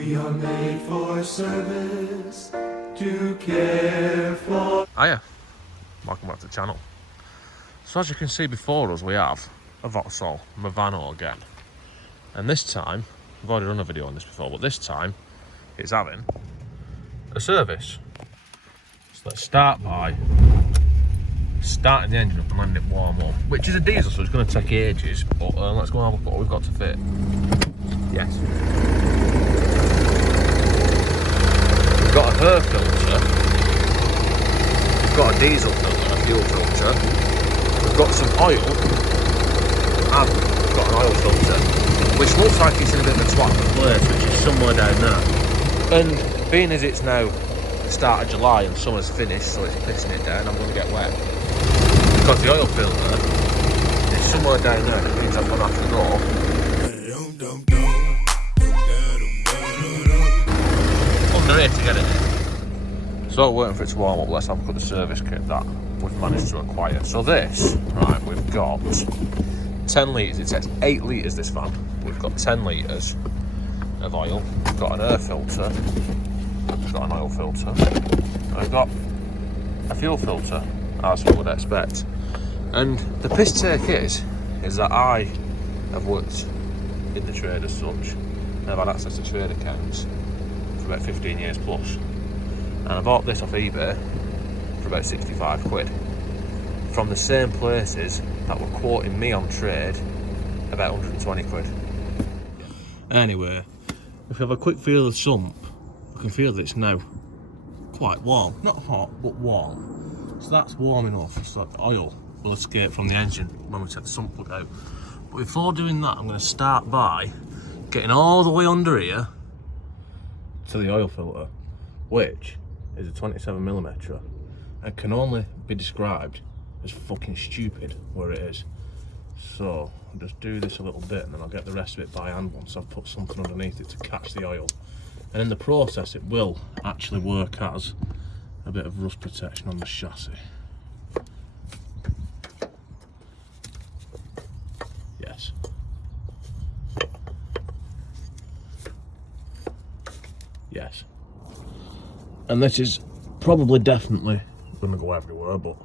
We are made for service, to care for. Hiya, welcome back to the channel. So as you can see before us, we have a Vauxhall Movano again. And this time, I've already done a video on this before, but this time it's having a service. So let's start by starting the engine up and letting it warm up, which is a diesel, so it's going to take ages, but let's go and have a look at what we've got to fit. Yes. We've got a air filter, we've got a diesel filter, a fuel filter, we've got some oil, and we've got an oil filter, which looks like it's in a bit of a twat place, which is somewhere down there. And being as it's now the start of July and summer's finished, so it's pissing it down, I'm going to get wet. Because the oil filter is somewhere down there, it means I'm going to have to go under here to get it in. So waiting for it to warm up, let's have a look at the service kit that we've managed to acquire. So this, right, we've got 10 litres, it says 8 litres this van. We've got 10 litres of oil, we've got an air filter, we've got an oil filter, and we've got a fuel filter, as you would expect. And the piss take is that I have worked in the trade as such, and I've had access to trade accounts for about 15 years plus. And I bought this off eBay for about 65 quid from the same places that were quoting me on trade about 120 quid. Anyway, if we have a quick feel of the sump, we can feel that it's now quite warm. Not hot, but warm. So that's warm enough so that the oil will escape from the engine when we take the sump plug out. But before doing that, I'm going to start by getting all the way under here to the oil filter, which is a 27mm and can only be described as fucking stupid where it is. So I'll just do this a little bit and then I'll get the rest of it by hand once I've put something underneath it to catch the oil. And in the process it will actually work as a bit of rust protection on the chassis. Yes. Yes. And this is probably definitely going to go everywhere, but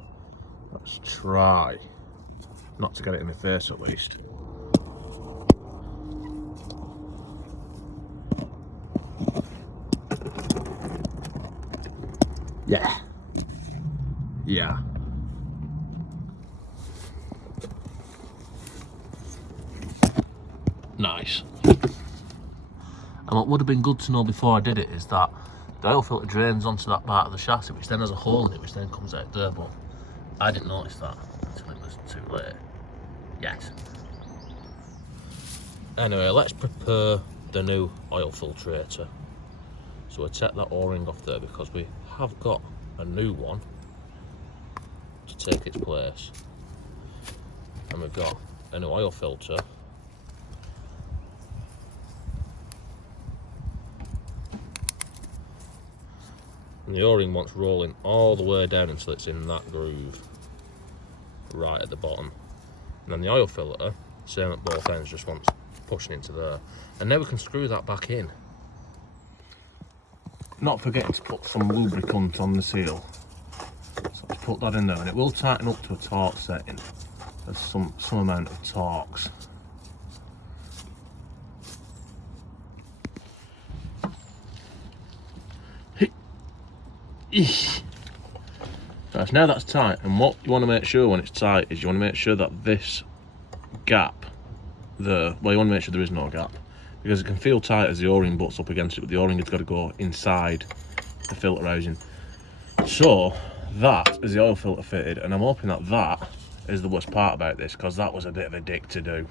let's try not to get it in my face at least. Yeah. Yeah. Nice. And what would have been good to know before I did it is that the oil filter drains onto that part of the chassis, which then has a hole in it, which then comes out there, but I didn't notice that until it was too late. Yes. Anyway, let's prepare the new oil filtrator. So we'll take that O-ring off there because we have got a new one to take its place. And we've got a new oil filter. And the O-ring wants rolling all the way down until it's in that groove right at the bottom. And then the oil filter, same at both ends, just wants pushing into there. And now we can screw that back in. Not forgetting to put some lubricant on the seal. So let's put that in there and it will tighten up to a torque setting. There's some amount of torques. Right, now that's tight, and what you want to make sure when it's tight is you want to make sure that this gap there, well, you want to make sure there is no gap, because it can feel tight as the O-ring butts up against it, but the O-ring has got to go inside the filter housing. So that is the oil filter fitted, and I'm hoping that that is the worst part about this, because that was a bit of a dick to do.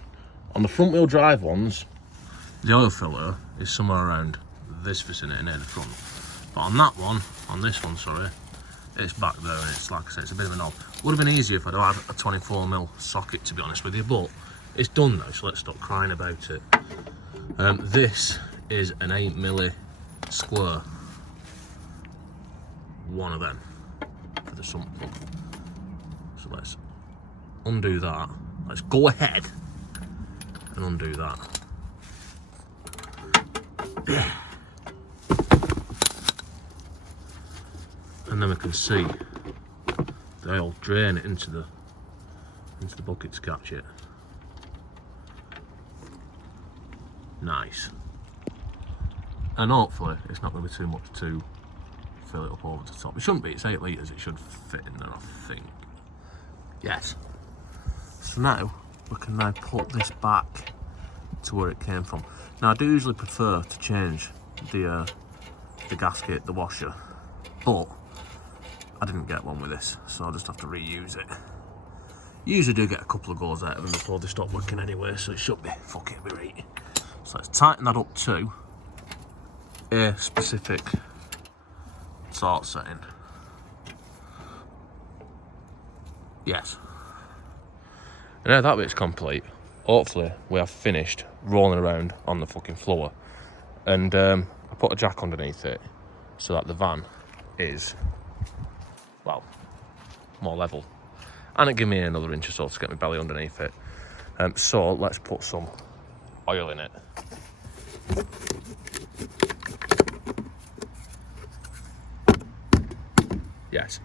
On the front wheel drive ones, the oil filter is somewhere around this vicinity near the front. But on that one, on this one, sorry, it's back there and it's, like I said, it's a bit of a knob. Would have been easier if I'd had a 24mm socket, to be honest with you, but it's done now, so let's stop crying about it. This is an 8mm square. One of them for the sump plug. So let's undo that. Let's go ahead and undo that. and then we can see the oil drain it into the bucket to catch it. Nice. And hopefully it's not going to be too much to fill it up over the top. It shouldn't be, it's 8 litres, it should fit in there, I think. Yes. So now we can now put this back to where it came from. Now I do usually prefer to change the gasket, the washer, but I didn't get one with this, so I'll just have to reuse it. Usually do get a couple of goes out of them before they stop working anyway, so it should be, fuck it, be right. So let's tighten that up to a specific torque setting. Yes. And now that bit's complete, hopefully we have finished rolling around on the fucking floor. And I put a jack underneath it so that the van is, well, more level. And it gave me another inch or so to get my belly underneath it. So let's put some oil in it. Yes.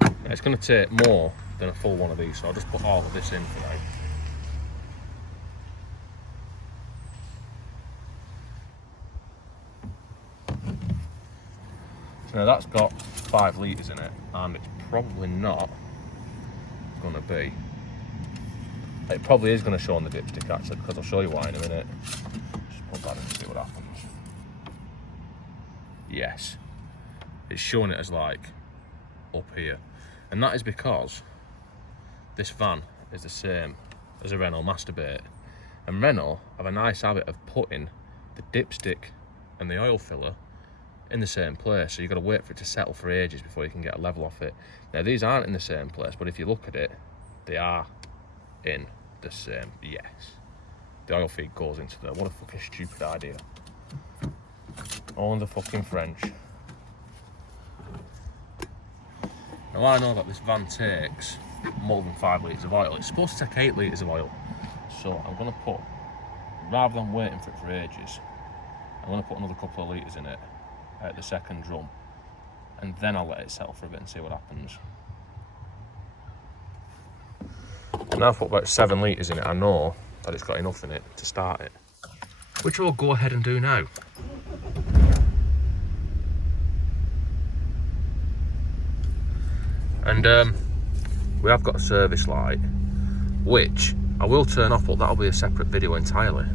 Yeah, it's going to take more than a full one of these, so I'll just put all of this in for now. So now that's got 5 litres in it, and it's probably not going to be. It probably is going to show on the dipstick actually, because I'll show you why in a minute. Just put that in and see what happens. Yes, it's showing it as like up here, and that is because this van is the same as a Renault Master bait, and Renault have a nice habit of putting the dipstick and the oil filler in the same place, so you've got to wait for it to settle for ages before you can get a level off it. Now these aren't in the same place, but if you look at it, they are in the same. Yes, the oil feed goes into there. What a fucking stupid idea. Only the fucking French. Now I know that this van takes more than 5 litres of oil. It's supposed to take 8 litres of oil, so I'm going to put, rather than waiting for it for ages, I'm going to put another couple of litres in it at the second drum, and then I'll let it settle for a bit and see what happens. Now I've put about 7 litres in it, I know that it's got enough in it to start it, which we'll go ahead and do now. And we have got a service light, which I will turn off, but that'll be a separate video entirely.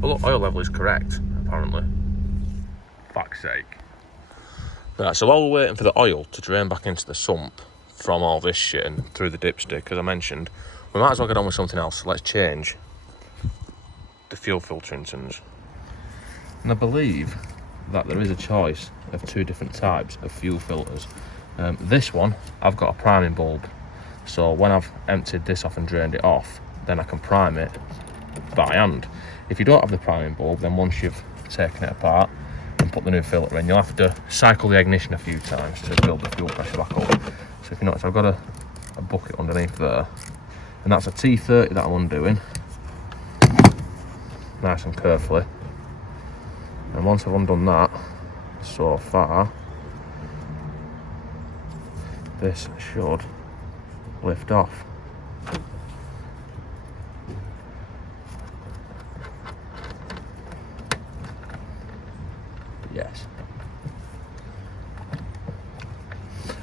Well, look, oil level is correct, apparently. Fuck's sake. Right, so while we're waiting for the oil to drain back into the sump from all this shit and through the dipstick, as I mentioned, we might as well get on with something else. So let's change the fuel filtering tins. And I believe that there is a choice of 2 different types of fuel filters. This one, I've got a priming bulb, so when I've emptied this off and drained it off, then I can prime it by hand. If you don't have the priming bulb, then once you've taken it apart and put the new filter in, you'll have to cycle the ignition a few times to build the fuel pressure back up. So if you notice, I've got a bucket underneath there, and that's a T30 that I'm undoing, nice and carefully. And once I've undone that, so far, this should lift off. Yes.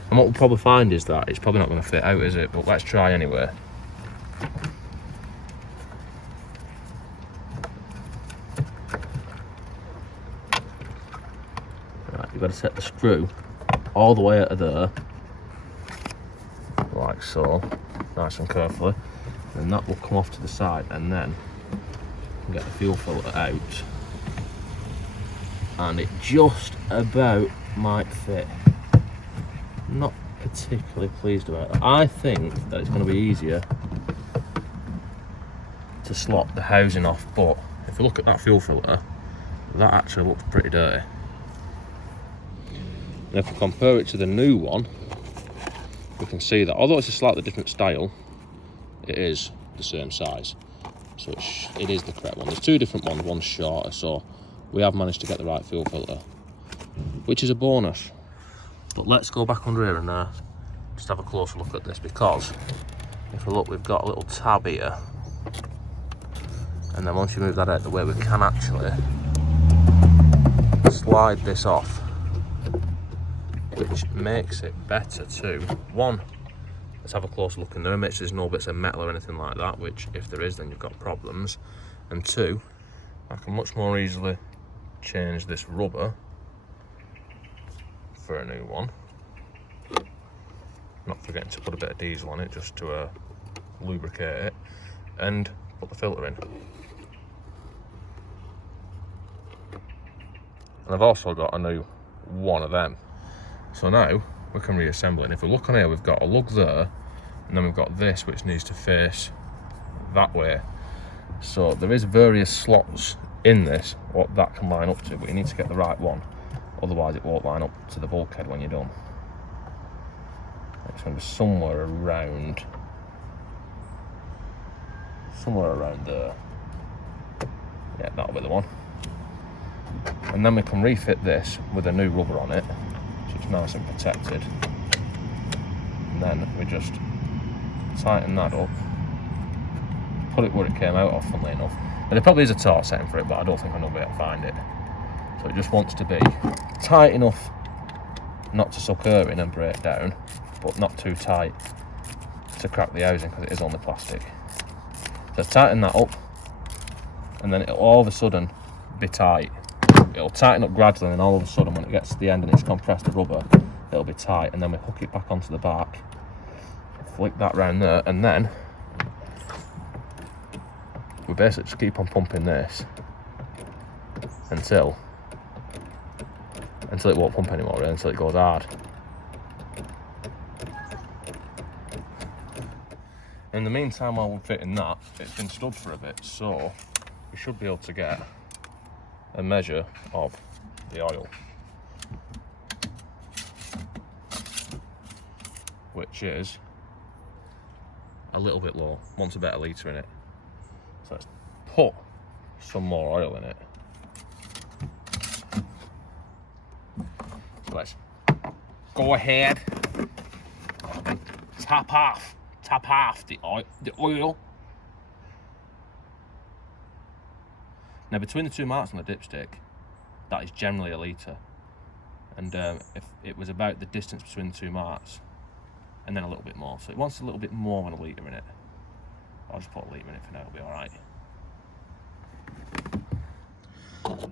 And what we'll probably find is that it's probably not going to fit out, is it? But let's try anyway. Right, you've got to set the screw all the way out of there, like so, nice and carefully. And that will come off to the side, and then you can get the fuel filter out. And it just about might fit. Not particularly pleased about that. I think that it's going to be easier to slot the housing off, but if you look at that fuel filter, that actually looks pretty dirty. And if we compare it to the new one, we can see that although it's a slightly different style, it is the same size. So it is the correct one. There's 2 different ones, one's shorter, so we have managed to get the right fuel filter, which is a bonus. But let's go back under here and just have a closer look at this, because if we look, we've got a little tab here, and then once you move that out of the way, we can actually slide this off, which makes it better too. One, let's have a closer look in there, make sure there's no bits of metal or anything like that, which if there is, then you've got problems. And two, I can much more easily change this rubber for a new one. Not forgetting to put a bit of diesel on it just to lubricate it, and put the filter in. And I've also got a new one of them. So now we can reassemble it. And if we look on here, we've got a lug there, and then we've got this which needs to face that way. So there is various slots in this what that can line up to, but you need to get the right one, otherwise it won't line up to the bulkhead when you're done. It's going to be somewhere around there. Yeah, that'll be the one. And then we can refit this with a new rubber on it, so it's nice and protected. And then we just tighten that up, put it where it came out of, funnily enough. And there probably is a torque setting for it, but I don't think I'm going to be able to find it. So it just wants to be tight enough not to suck air in and break down, but not too tight to crack the housing, because it is only plastic. So tighten that up, and then it'll all of a sudden be tight. It'll tighten up gradually, and all of a sudden when it gets to the end and it's compressed the rubber, it'll be tight, and then we hook it back onto the back, flick that round there, and then we basically just keep on pumping this until it won't pump anymore, really, until it goes hard. In the meantime, while we're fitting that, it's been stood for a bit, so we should be able to get a measure of the oil, which is a little bit low. Wants a better litre in it. So let's put some more oil in it. So let's go ahead, tap off the oil. Now between the two marks on the dipstick, that is generally a litre, and if it was about the distance between the two marks, and then a little bit more, so it wants a little bit more than a litre in it. I'll just put a litre in it for now, it'll be alright.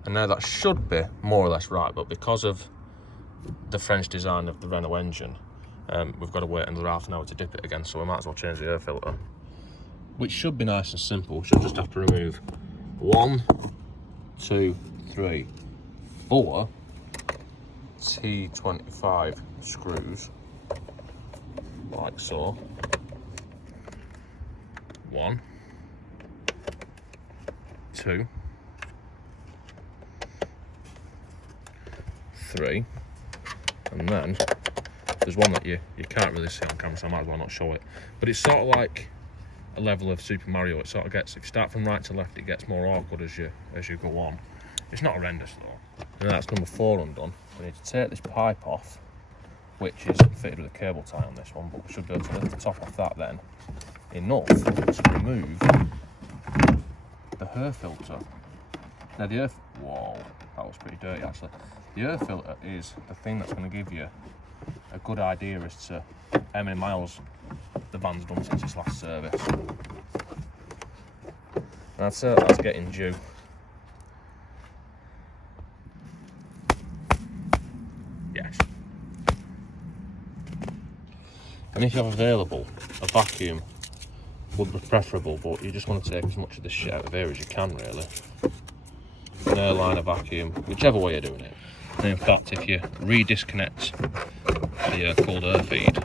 And now that should be more or less right, but because of the French design of the Renault engine, we've got to wait another half an hour to dip it again, so we might as well change the air filter, which should be nice and simple. We should just have to remove 1, 2, 3, 4 T25 screws, like so. 1, 2, 3, and then there's one that you can't really see on camera, so I might as well not show it. But it's sort of like a level of Super Mario. It sort of gets, if you start from right to left, it gets more awkward as you go on. It's not horrendous though. And that's number 4 undone. We need to take this pipe off, which is fitted with a cable tie on this one, but we should be able to lift the top off that then enough to remove the air filter. Now the air, whoa, that was pretty dirty actually. The air filter is the thing that's going to give you a good idea as to how many miles the van's done since its last service. And I'd say that's getting due. Yes. And if you have available a vacuum, would be preferable, but you just want to take as much of this shit out of here as you can, really. An airliner vacuum, whichever way you're doing it. And in fact, if you re-disconnect the cold air feed,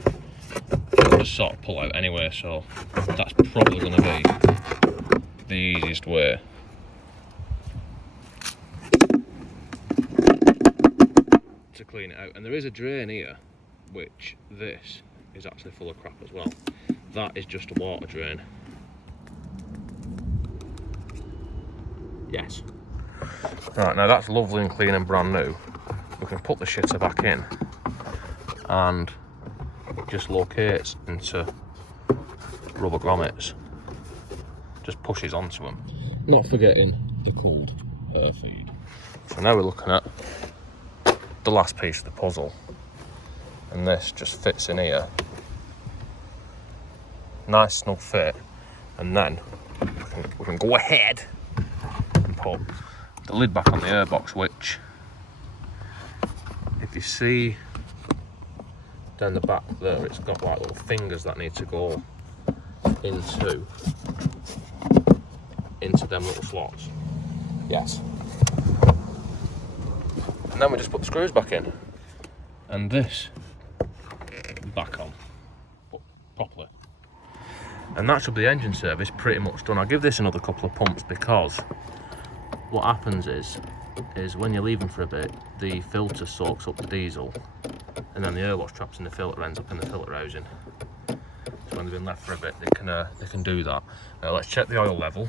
it'll just sort of pull out anyway, so that's probably going to be the easiest way. To clean it out. And there is a drain here, which this is actually full of crap as well. That is just a water drain. Yes. Right, now that's lovely and clean and brand new. We can put the shitter back in and it just locates into rubber grommets. Just pushes onto them. Not forgetting the cooled air feed. So now we're looking at the last piece of the puzzle. And this just fits in here. Nice snug fit. And then we can go ahead and put the lid back on the airbox, which, if you see down the back there, it's got like little fingers that need to go into them little slots. Yes. And then we just put the screws back in. And this back on, but properly. And that should be the engine service pretty much done. I'll give this another couple of pumps because what happens is when you're leaving for a bit, the filter soaks up the diesel and then the air wash traps in the filter ends up in the filter housing. So when they've been left for a bit, they can do that. Now let's check the oil level,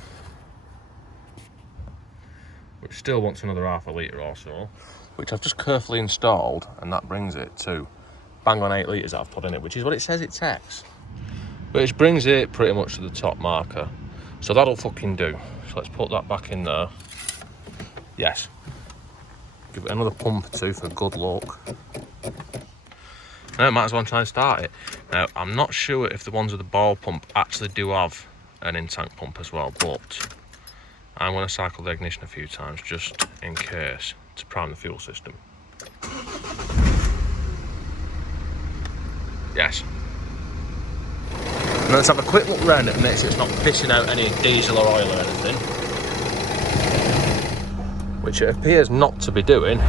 which still wants another half a litre or so, which I've just carefully installed, and that brings it to bang on 8 litres that I've put in it, which is what it says it takes. But it brings it pretty much to the top marker. So that'll fucking do. So let's put that back in there. Yes. Give it another pump or two for good luck. Now, might as well try and start it. Now, I'm not sure if the ones with the ball pump actually do have an in-tank pump as well, but I'm going to cycle the ignition a few times just in case to prime the fuel system. Yes. Now let's have a quick look around it and make sure it's not pissing out any diesel or oil or anything, which it appears not to be doing.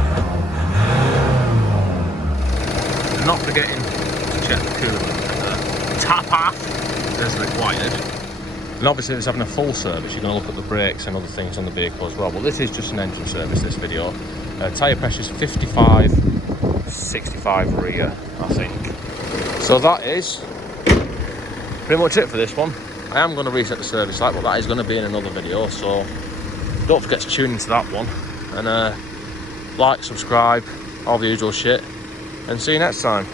Not forgetting to check the coolant. Tap off as required. And obviously if it's having a full service, you're going to look at the brakes and other things on the vehicle as well. But this is just an engine service, this video. Tyre pressure's 55, 65 rear, I think. So that is pretty much it for this one. I am going to reset the service light, but that is going to be in another video, so don't forget to tune into that one. And like, subscribe, all the usual shit, and see you next time.